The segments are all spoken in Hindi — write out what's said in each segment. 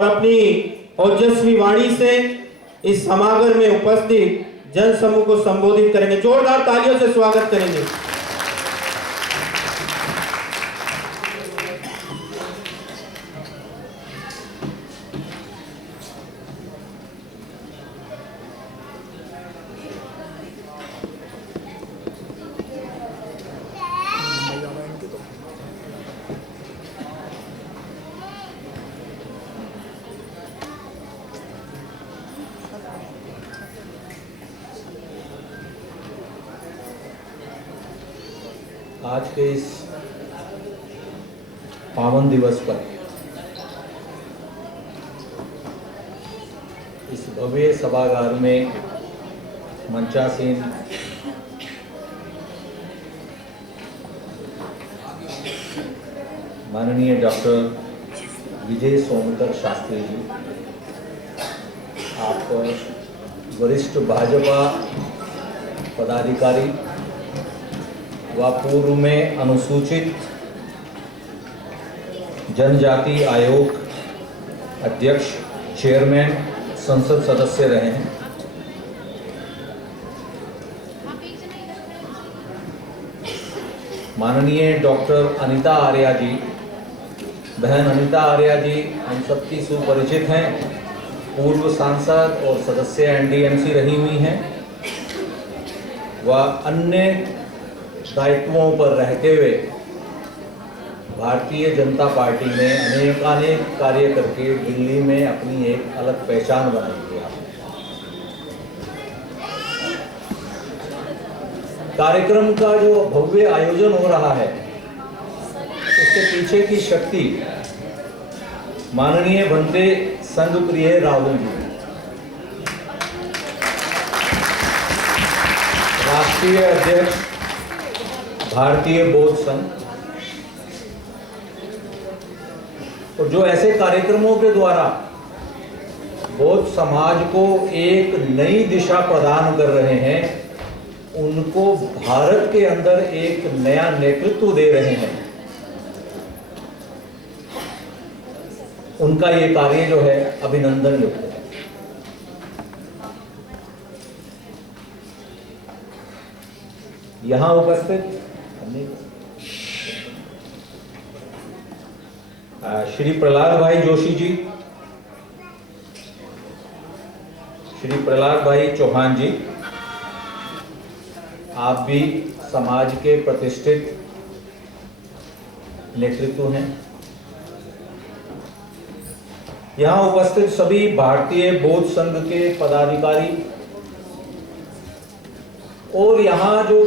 अपनी ओजस्वी वाणी से इस समागम में उपस्थित जन समूह को संबोधित करेंगे। जोरदार तालियों से स्वागत करेंगे। आज के इस पावन दिवस पर इस भव्य सभागार में मंचासीन माननीय डॉक्टर विजय सोमकर शास्त्री जी, आप वरिष्ठ भाजपा पदाधिकारी व पूर्व में अनुसूचित जनजाति आयोग अध्यक्ष, चेयरमैन, संसद सदस्य रहे हैं। माननीय डॉक्टर अनीता आर्या जी, बहन अनीता आर्या जी हम सबकी सुपरिचित हैं, पूर्व सांसद और सदस्य एनडीएमसी रही हुई हैं व अन्य दायित्वों पर रहते हुए भारतीय जनता पार्टी में अनेक कार्य करके दिल्ली में अपनी एक अलग पहचान बनाई है। कार्यक्रम का जो भव्य आयोजन हो रहा है उसके पीछे की शक्ति माननीय बनते संघ प्रिय राहुल जी, राष्ट्रीय अध्यक्ष भारतीय बौद्ध संघ, और जो ऐसे कार्यक्रमों के द्वारा बौद्ध समाज को एक नई दिशा प्रदान कर रहे हैं, उनको भारत के अंदर एक नया नेतृत्व दे रहे हैं, उनका ये कार्य जो है अभिनंदन योग्य है। यहाँ उपस्थित श्री प्रहलाद भाई जोशी जी, श्री प्रहलाद भाई चौहान जी, आप भी समाज के प्रतिष्ठित नेतृत्व हैं। यहाँ उपस्थित सभी भारतीय बौद्ध संघ के पदाधिकारी और यहाँ जो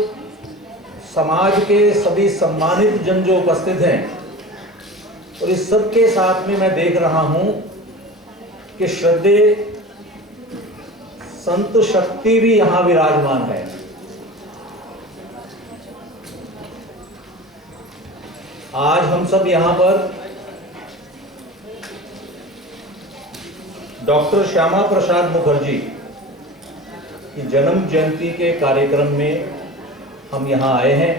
समाज के सभी सम्मानित जन जो उपस्थित हैं, और इस सब के साथ में मैं देख रहा हूं कि श्रद्धेय संत शक्ति भी यहां विराजमान है। आज हम सब यहां पर डॉक्टर श्यामा प्रसाद मुखर्जी की जन्म जयंती के कार्यक्रम में हम यहाँ आए हैं,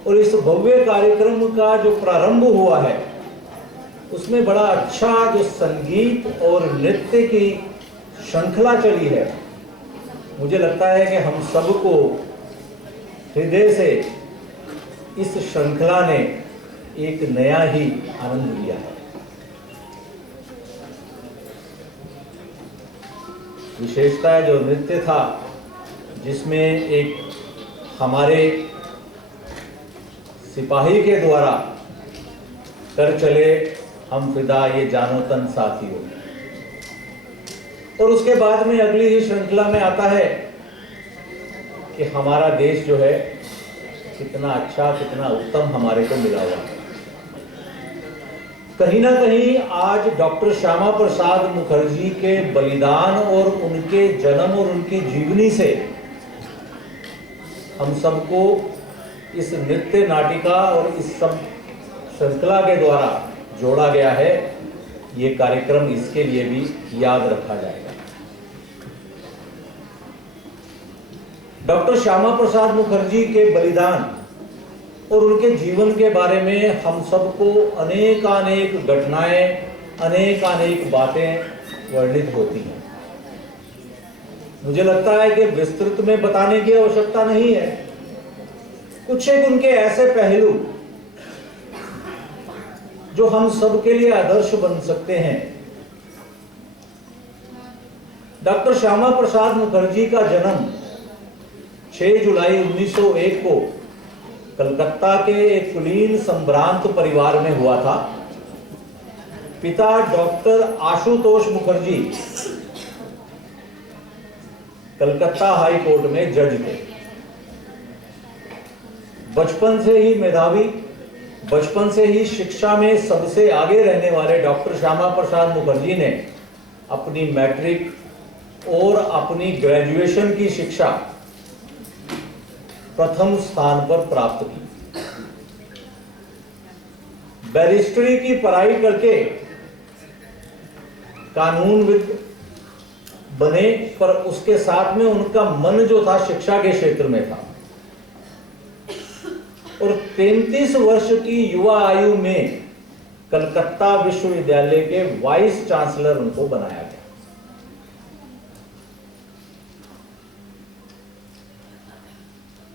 और इस भव्य कार्यक्रम का जो प्रारंभ हुआ है उसमें बड़ा अच्छा जो संगीत और नृत्य की श्रृंखला चली है। मुझे लगता है कि हम सबको हृदय से इस श्रृंखला ने एक नया ही आनंद दिया है। विशेषता जो नृत्य था, जिसमें एक हमारे सिपाही के द्वारा कर चले हम फिदा ये जानो तन साथियों, और उसके बाद में अगली ही श्रृंखला में आता है कि हमारा देश जो है कितना अच्छा, कितना उत्तम हमारे को मिला हुआ है। कहीं ना कहीं आज डॉक्टर श्यामा प्रसाद मुखर्जी के बलिदान और उनके जन्म और उनकी जीवनी से हम सबको इस नृत्य नाटिका और इस सब श्रृंखला के द्वारा जोड़ा गया है। ये कार्यक्रम इसके लिए भी याद रखा जाएगा। डॉक्टर श्यामा प्रसाद मुखर्जी के बलिदान और उनके जीवन के बारे में हम सबको अनेक घटनाएं अनेक अनेक बातें वर्णित होती हैं। मुझे लगता है कि विस्तृत में बताने की आवश्यकता नहीं है। कुछ एक उनके ऐसे पहलू जो हम सबके लिए आदर्श बन सकते हैं। डॉक्टर श्यामा प्रसाद मुखर्जी का जन्म 6 जुलाई 1901 को कलकत्ता के एक कुलीन संभ्रांत परिवार में हुआ था। पिता doctor Ashutosh Mukherjee Calcutta high court में जज थे। बचपन से ही मेधावी, बचपन से ही शिक्षा में सबसे आगे रहने वाले डॉक्टर श्यामा प्रसाद मुखर्जी ने अपनी मैट्रिक और अपनी ग्रेजुएशन की शिक्षा प्रथम स्थान पर प्राप्त की। बैरिस्ट्री की पढ़ाई करके कानूनविद बने, पर उसके साथ में उनका मन जो था शिक्षा के क्षेत्र में था और 33 वर्ष की युवा आयु में कलकत्ता विश्वविद्यालय के वाइस चांसलर उनको बनाया गया।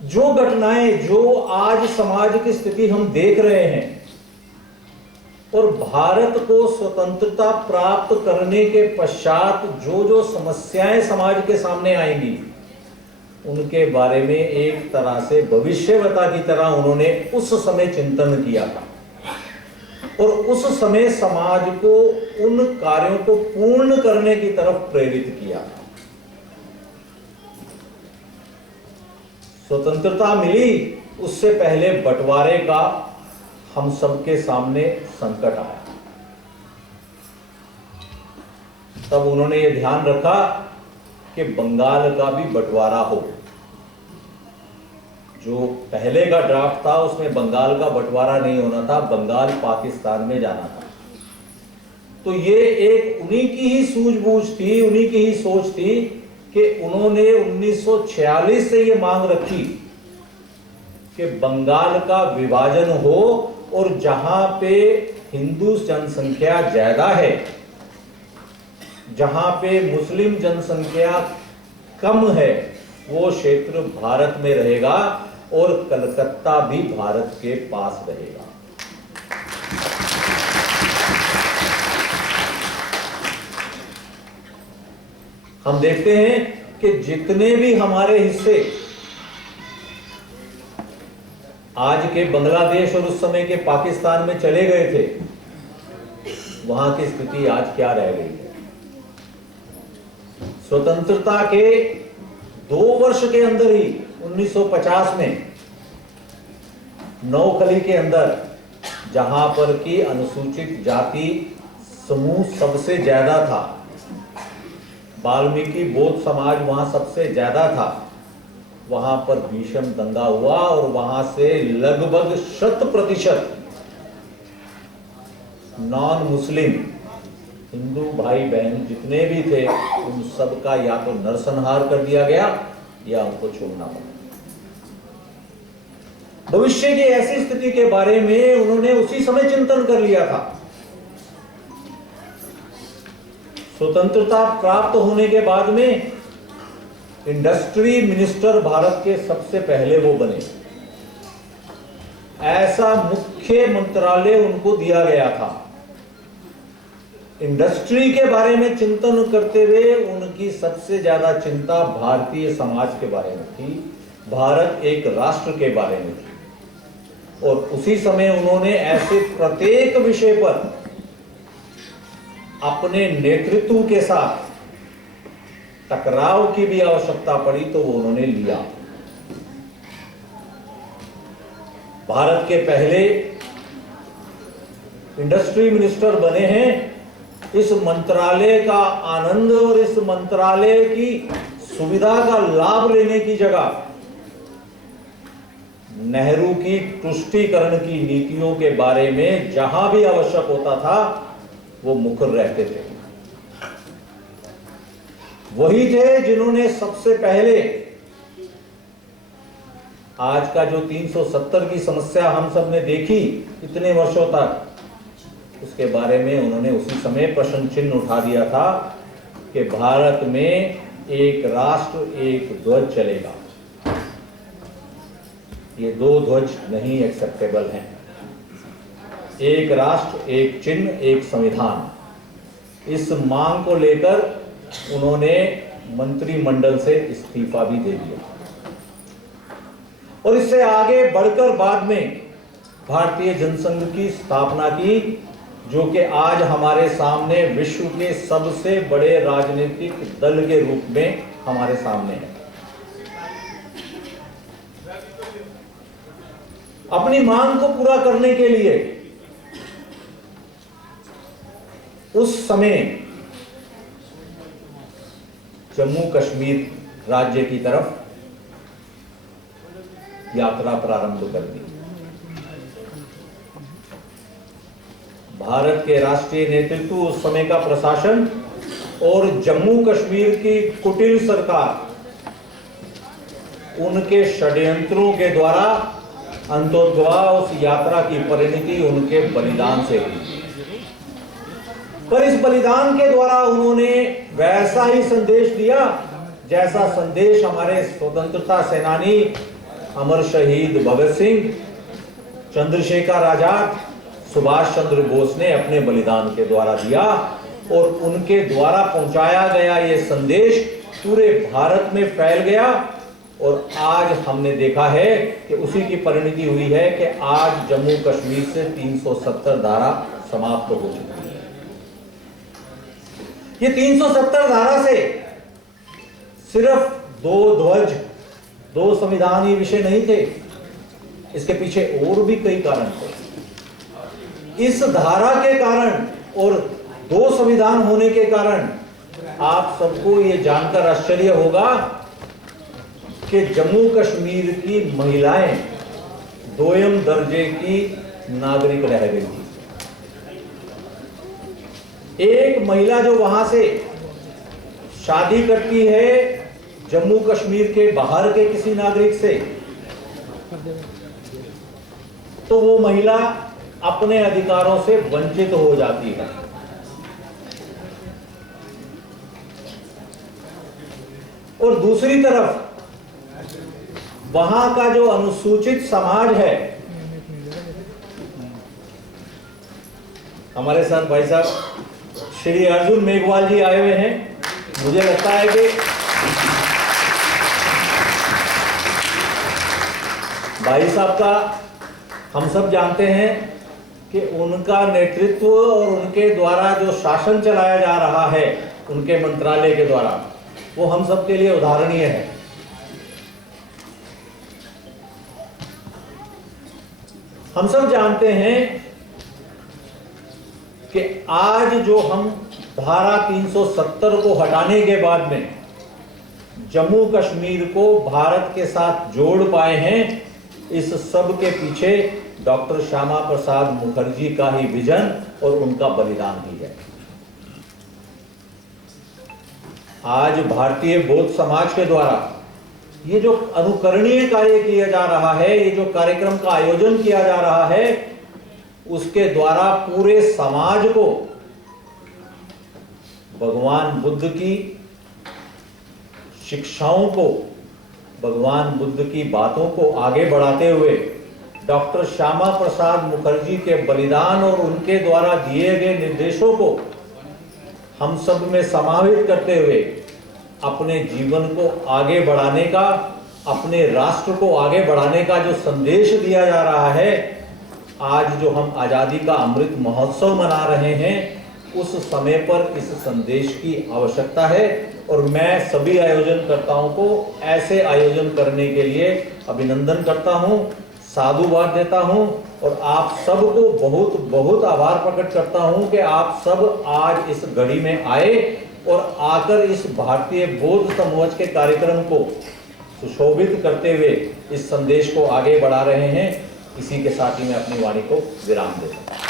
जो घटनाएं, जो आज समाज की स्थिति हम देख रहे हैं और भारत को स्वतंत्रता प्राप्त करने के पश्चात जो जो समस्याएं समाज के सामने आएंगी, उनके बारे में एक तरह से भविष्यवक्ता की तरह उन्होंने उस समय चिंतन किया था और उस समय समाज को उन कार्यों को पूर्ण करने की तरफ प्रेरित किया था। स्वतंत्रता मिली, उससे पहले बंटवारे का हम सबके सामने संकट आया। तब उन्होंने ये ध्यान रखा कि बंगाल का भी बंटवारा हो। जो पहले का ड्राफ्ट था उसमें बंगाल का बंटवारा नहीं होना था, बंगाल पाकिस्तान में जाना था। तो ये एक उन्हीं की ही सूझबूझ थी, उन्हीं की ही सोच थी कि उन्होंने 1946 से ये मांग रखी कि बंगाल का विभाजन हो और जहां पे हिंदू जनसंख्या ज्यादा है, जहां पे मुस्लिम जनसंख्या कम है, वो क्षेत्र भारत में रहेगा और कलकत्ता भी भारत के पास रहेगा। हम देखते हैं कि जितने भी हमारे हिस्से आज के बांग्लादेश और उस समय के पाकिस्तान में चले गए थे, वहां की स्थिति आज क्या रह गई है। स्वतंत्रता के 2 वर्ष के अंदर ही 1950 में नौखली के अंदर, जहां पर की अनुसूचित जाति समूह सबसे ज्यादा था, वाल्मीकि बौद्ध समाज वहां सबसे ज्यादा था, वहां पर भीषण दंगा हुआ और वहां से लगभग 100% नॉन मुस्लिम हिंदू भाई बहन जितने भी थे उन सबका या तो नरसंहार कर दिया गया या उनको छोड़ना पड़ा। भविष्य की ऐसी स्थिति के बारे में उन्होंने उसी समय चिंतन कर लिया था। स्वतंत्रता प्राप्त होने के बाद में इंडस्ट्री मिनिस्टर भारत के सबसे पहले वो बने। ऐसा मुख्य मंत्रालय उनको दिया गया था। इंडस्ट्री के बारे में चिंतन करते हुए उनकी सबसे ज्यादा चिंता भारतीय समाज के बारे में थी, भारत एक राष्ट्र के बारे में थी। और उसी समय उन्होंने ऐसे प्रत्येक विषय पर अपने नेतृत्व के साथ टकराव की भी आवश्यकता पड़ी तो वो उन्होंने लिया। भारत के पहले इंडस्ट्री मिनिस्टर बने हैं। इस मंत्रालय का आनंद और इस मंत्रालय की सुविधा का लाभ लेने की जगह नेहरू की तुष्टीकरण की नीतियों के बारे में जहां भी आवश्यक होता था वो मुखर रहते थे। वही थे जिन्होंने सबसे पहले आज का जो 370 की समस्या हम सब ने देखी इतने वर्षों तक, उसके बारे में उन्होंने उसी समय प्रश्न चिन्ह उठा दिया था कि भारत में एक राष्ट्र एक ध्वज चलेगा। ये दो ध्वज नहीं एक्सेप्टेबल हैं। एक राष्ट्र एक चिन्ह एक संविधान, इस मांग को लेकर उन्होंने मंत्रिमंडल से इस्तीफा भी दे दिया और इससे आगे बढ़कर बाद में भारतीय जनसंघ की स्थापना की, जो कि आज हमारे सामने विश्व के सबसे बड़े राजनीतिक दल के रूप में हमारे सामने है। अपनी मांग को पूरा करने के लिए उस समय जम्मू कश्मीर राज्य की तरफ यात्रा प्रारंभ कर दी। भारत के राष्ट्रीय नेतृत्व, उस समय का प्रशासन और जम्मू कश्मीर की कुटिल सरकार, उनके षड्यंत्रों के द्वारा अंततः उस यात्रा की परिणति उनके बलिदान से हुई। पर इस बलिदान के द्वारा उन्होंने वैसा ही संदेश दिया जैसा संदेश हमारे स्वतंत्रता सेनानी अमर शहीद भगत सिंह, चंद्रशेखर आजाद, सुभाष चंद्र बोस ने अपने बलिदान के द्वारा दिया और उनके द्वारा पहुंचाया गया ये संदेश पूरे भारत में फैल गया। और आज हमने देखा है कि उसी की परिणति हुई है कि आज जम्मू कश्मीर से 370 धारा समाप्त हो चुकी है। ये 370 धारा से सिर्फ दो ध्वज, दो संविधानीय विषय नहीं थे, इसके पीछे और भी कई कारण थे। इस धारा के कारण और दो संविधान होने के कारण आप सबको ये जानकर आश्चर्य होगा कि जम्मू कश्मीर की महिलाएं दोयम दर्जे की नागरिक रह गई थी। एक महिला जो वहां से शादी करती है जम्मू कश्मीर के बाहर के किसी नागरिक से, तो वो महिला अपने अधिकारों से वंचित हो जाती है। और दूसरी तरफ वहां का जो अनुसूचित समाज है, हमारे साथ भाई साहब श्री अर्जुन मेघवाल जी आए हुए हैं। मुझे लगता है कि भाई साहब का हम सब जानते हैं कि उनका नेतृत्व और उनके द्वारा जो शासन चलाया जा रहा है उनके मंत्रालय के द्वारा, वो हम सब के लिए उदाहरणीय है। हम सब जानते हैं कि आज जो हम धारा 370 को हटाने के बाद में जम्मू कश्मीर को भारत के साथ जोड़ पाए हैं, इस सब के पीछे डॉक्टर श्यामा प्रसाद मुखर्जी का ही विजन और उनका बलिदान ही है। आज भारतीय बौद्ध समाज के द्वारा ये जो अनुकरणीय कार्य किया जा रहा है, ये जो कार्यक्रम का आयोजन किया जा रहा है, उसके द्वारा पूरे समाज को भगवान बुद्ध की शिक्षाओं को, भगवान बुद्ध की बातों को आगे बढ़ाते हुए डॉक्टर श्यामा प्रसाद मुखर्जी के बलिदान और उनके द्वारा दिए गए निर्देशों को हम सब में समाहित करते हुए अपने जीवन को आगे बढ़ाने का, अपने राष्ट्र को आगे बढ़ाने का जो संदेश दिया जा रहा है, आज जो हम आज़ादी का अमृत महोत्सव मना रहे हैं, उस समय पर इस संदेश की आवश्यकता है। और मैं सभी आयोजनकर्ताओं को ऐसे आयोजन करने के लिए अभिनंदन करता हूं, साधुवाद देता हूं और आप सबको बहुत बहुत आभार प्रकट करता हूं कि आप सब आज इस घड़ी में आए और आकर इस भारतीय बौद्ध समाज के कार्यक्रम को सुशोभित करते हुए इस संदेश को आगे बढ़ा रहे हैं। इसी के साथ ही मैं अपनी वाणी को विराम देता हूं।